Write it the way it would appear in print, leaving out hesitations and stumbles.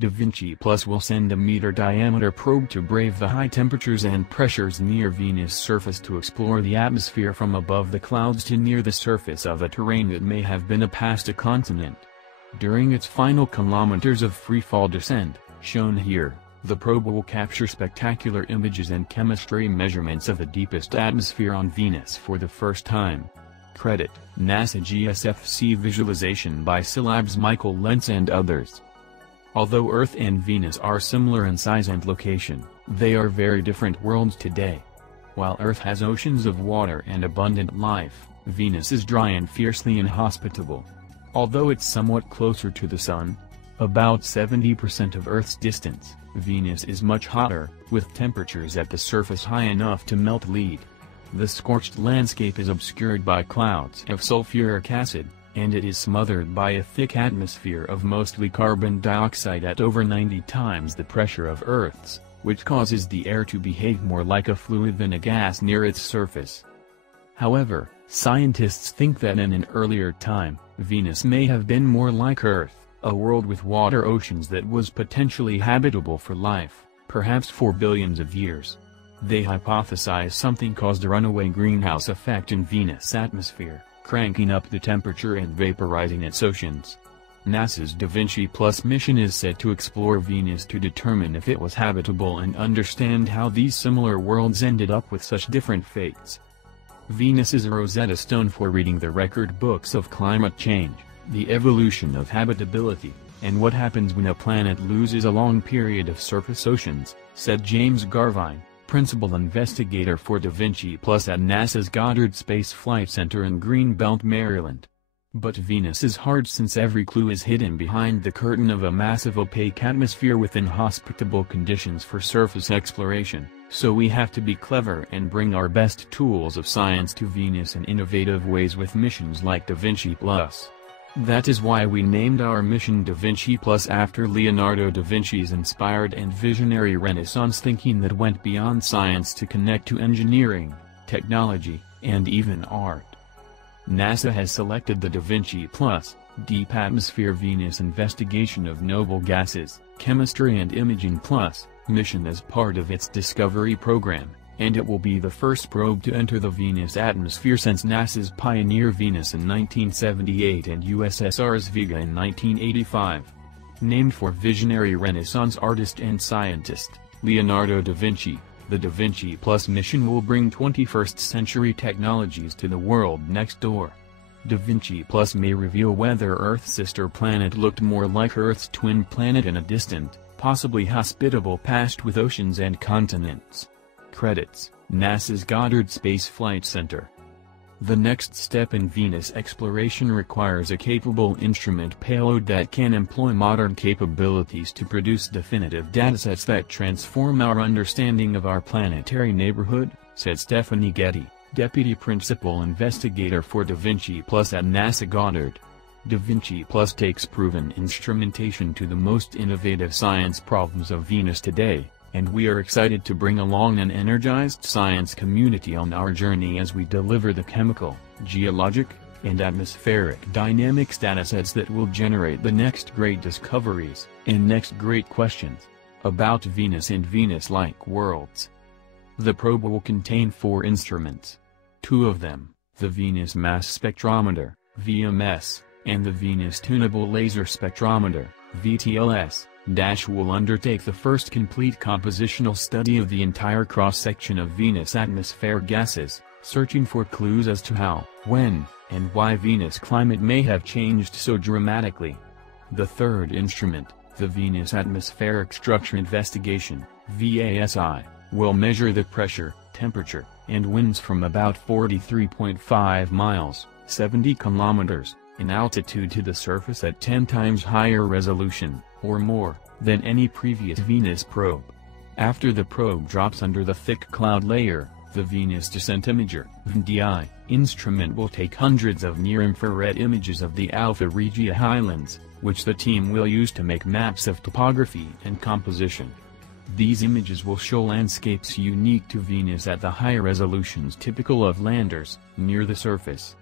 DaVinci Plus will send a meter-diameter probe to brave the high temperatures and pressures near Venus' surface to explore the atmosphere from above the clouds to near the surface of a terrain that may have been a past continent. During its final kilometers of freefall descent, shown here, the probe will capture spectacular images and chemistry measurements of the deepest atmosphere on Venus for the first time. Credit, NASA GSFC visualization by Scilab's Michael Lentz and others. Although Earth and Venus are similar in size and location, they are very different worlds today. While Earth has oceans of water and abundant life, Venus is dry and fiercely inhospitable. Although it's somewhat closer to the Sun, about 70% of Earth's distance, Venus is much hotter, with temperatures at the surface high enough to melt lead. The scorched landscape is obscured by clouds of sulfuric acid, and it is smothered by a thick atmosphere of mostly carbon dioxide at over 90 times the pressure of Earth's, which causes the air to behave more like a fluid than a gas near its surface. However, scientists think that in an earlier time, Venus may have been more like Earth, a world with water oceans that was potentially habitable for life, perhaps for billions of years. They hypothesize something caused a runaway greenhouse effect in Venus' atmosphere, cranking up the temperature and vaporizing its oceans. NASA's DaVinci Plus mission is set to explore Venus to determine if it was habitable and understand how these similar worlds ended up with such different fates. Venus is a Rosetta Stone for reading the record books of climate change, the evolution of habitability, and what happens when a planet loses a long period of surface oceans, said James Garvine, principal investigator for DaVinci Plus at NASA's Goddard Space Flight Center in Greenbelt, Maryland. But Venus is hard since every clue is hidden behind the curtain of a massive opaque atmosphere with inhospitable conditions for surface exploration, so we have to be clever and bring our best tools of science to Venus in innovative ways with missions like DaVinci Plus. That is why we named our mission DaVinci Plus after Leonardo da Vinci's inspired and visionary Renaissance thinking that went beyond science to connect to engineering, technology, and even art. NASA has selected the DaVinci Plus, Deep Atmosphere Venus Investigation of Noble Gases, Chemistry and Imaging Plus, mission as part of its Discovery program, and it will be the first probe to enter the Venus atmosphere since NASA's Pioneer Venus in 1978 and USSR's Vega in 1985. Named for visionary Renaissance artist and scientist, Leonardo da Vinci, the DaVinci Plus mission will bring 21st-century technologies to the world next door. DaVinci Plus may reveal whether Earth's sister planet looked more like Earth's twin planet in a distant, possibly hospitable past with oceans and continents. Credits, NASA's Goddard Space Flight Center. The next step in Venus exploration requires a capable instrument payload that can employ modern capabilities to produce definitive datasets that transform our understanding of our planetary neighborhood, said Stephanie Getty, Deputy Principal Investigator for DaVinci Plus at NASA Goddard. DaVinci Plus takes proven instrumentation to the most innovative science problems of Venus today, and we are excited to bring along an energized science community on our journey as we deliver the chemical, geologic, and atmospheric dynamics datasets that will generate the next great discoveries and next great questions about Venus and Venus-like worlds. The probe will contain 4 instruments. 2 of them, the Venus Mass Spectrometer, VMS, and the Venus Tunable Laser Spectrometer, VTLS, will undertake the first complete compositional study of the entire cross-section of Venus atmosphere gases, searching for clues as to how, when, and why Venus climate may have changed so dramatically. The third instrument, the Venus Atmospheric Structure Investigation, VASI, will measure the pressure, temperature, and winds from about 43.5 miles, 70 kilometers, in altitude to the surface at 10 times higher resolution, or more, than any previous Venus probe. After the probe drops under the thick cloud layer, the Venus Descent Imager (VDI) instrument will take hundreds of near-infrared images of the Alpha Regia highlands, which the team will use to make maps of topography and composition. These images will show landscapes unique to Venus at the high resolutions typical of landers, near the surface.